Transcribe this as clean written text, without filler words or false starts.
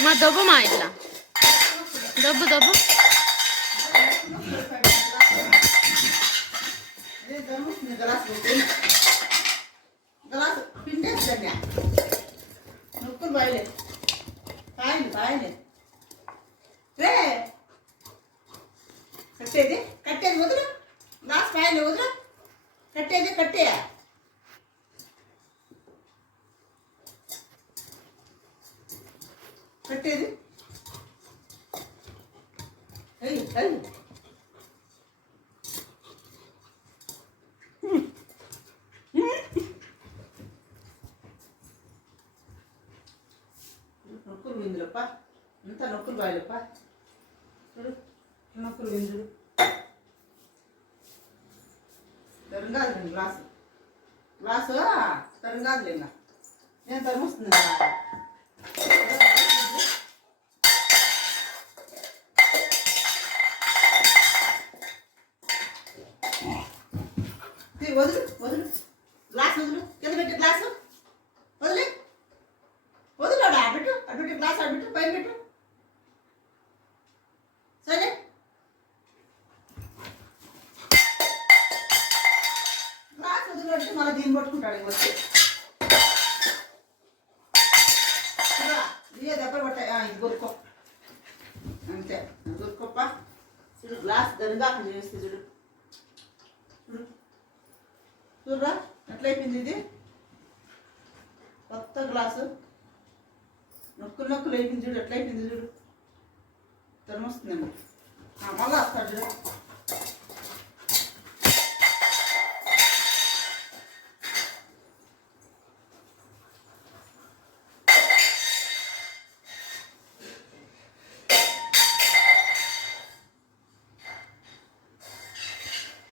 మా దొబ్బు మా ఇట్లా దొబ్బు దొబ్బు నొక్కులు బాయలే కాయలు కాయలే రే కట్టేది కట్టేది వదులు గ్లాస్ కాయలు వదులు కట్టేది కట్టే కట్టేది అయ్యి అయ్యి నొక్కులు విందులప్ప అంతా నొక్కులు బాయలప్ప చూడు నొక్కులు విందులు తరంగాదు గ్లాసు గ్లాసు తరంగాదులే ఇంకా నేను తరమొస్తుంది వదులు వదులు గ్లాస్ వదులు కింద పెట్టి గ్లాసు వదిలే వదులు అడ్బెట్టు అడ్బెట్టు గ్లాస్ అడ్బెట్టు పైన పెట్టు సరే గ్లాస్ వదులు అంటే మళ్ళీ దీన్ని పట్టుకుంటాడు వచ్చి ఇదే దెబ్బలు పట్టాయి ఇది కొరుక్కో అంతే కొరుకోప్ప చూడు గ్లాస్ దరిగా చేస్తే చూడు చూడు చూడరా ఎట్లయిపోయింది ఇది కొత్త గ్లాసు నొక్కులు నొక్కులు అయిపోయింది చూడు ఎట్లయిపోయింది చూడు తరమొస్తుందండి మళ్ళీ వస్తాడు చూడు